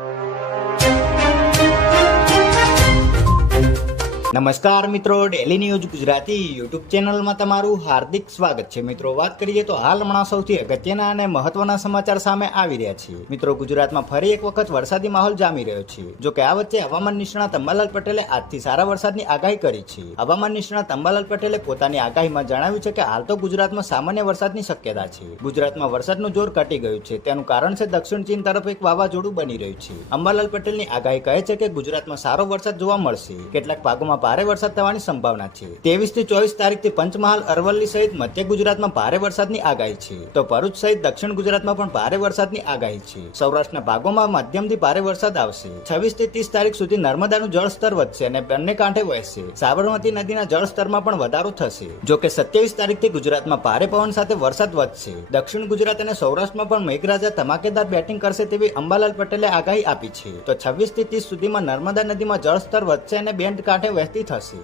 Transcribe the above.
you. નમસ્કાર મિત્રો daily news Gujarati YouTube ચેનલમાં તમારું હાર્દિક સ્વાગત છે. મિત્રો, વાત કરીએ તો હાલ હમણાં સૌથી અગત્યના અને મહત્વના સમાચાર સામે આવી રહ્યા છે મિત્રો, ગુજરાતમાં ફરી એક વખત વરસાદી માહોલ જામી રહ્યો છે. જો કે આ વચ્ચે હવામાન નિષ્ણાત અંબાલાલ પટેલે આજથી સારા વરસાદની આગાહી કરી છે. હવામાન નિષ્ણાત અંબાલાલ પટેલે પોતાની આગાહીમાં જણાવ્યું છે કે હાલ તો ગુજરાતમાં સામાન્ય વરસાદની શક્યતા છે. ગુજરાતમાં વરસાદનું જોર ઘટી ગયું છે. તેનું કારણ છે દક્ષિણ ચીન તરફ એક વાવાઝોડું બની રહ્યું છે. અંબાલાલ પટેલની આગાહી કહે છે કે ગુજરાતમાં સારો વરસાદ જોવા મળશે. કેટલાક ભાગોમાં ભારે વરસાદ થવાની સંભાવના છે. ત્રેવીસથી ચોવીસ તારીખથી પંચમહાલ, અરવલ્લી સહિત મધ્ય ગુજરાતમાં ભારે વરસાદની આગાહી છે. તો ભરૂચ સહિત દક્ષિણ ગુજરાતમાં પણ ભારે વરસાદની આગાહી છે. સૌરાષ્ટ્રના ભાગોમાં મધ્યમથી ભારે વરસાદ આવશે. છવ્વીસથી ત્રીસ તારીખ સુધી નર્મદાનું જળસ્તર વધશે અને બંને કાંઠે વહેશે. સાબરમતી નદીના જળસ્તરમાં પણ વધારો થશે. જો કે સત્યાવીસ તારીખથી ગુજરાતમાં ભારે પવન સાથે વરસાદ વધશે. દક્ષિણ ગુજરાત અને સૌરાષ્ટ્રમાં પણ મેઘરાજા ધમાકેદાર બેટિંગ કરશે તેવી અંબાલાલ પટેલે આગાહી આપી છે. તો છવ્વીસથી ત્રીસ સુધીમાં નર્મદા નદીમાં જળસ્તર વધશે અને બેન્ડ કાંઠે વહેતી થશે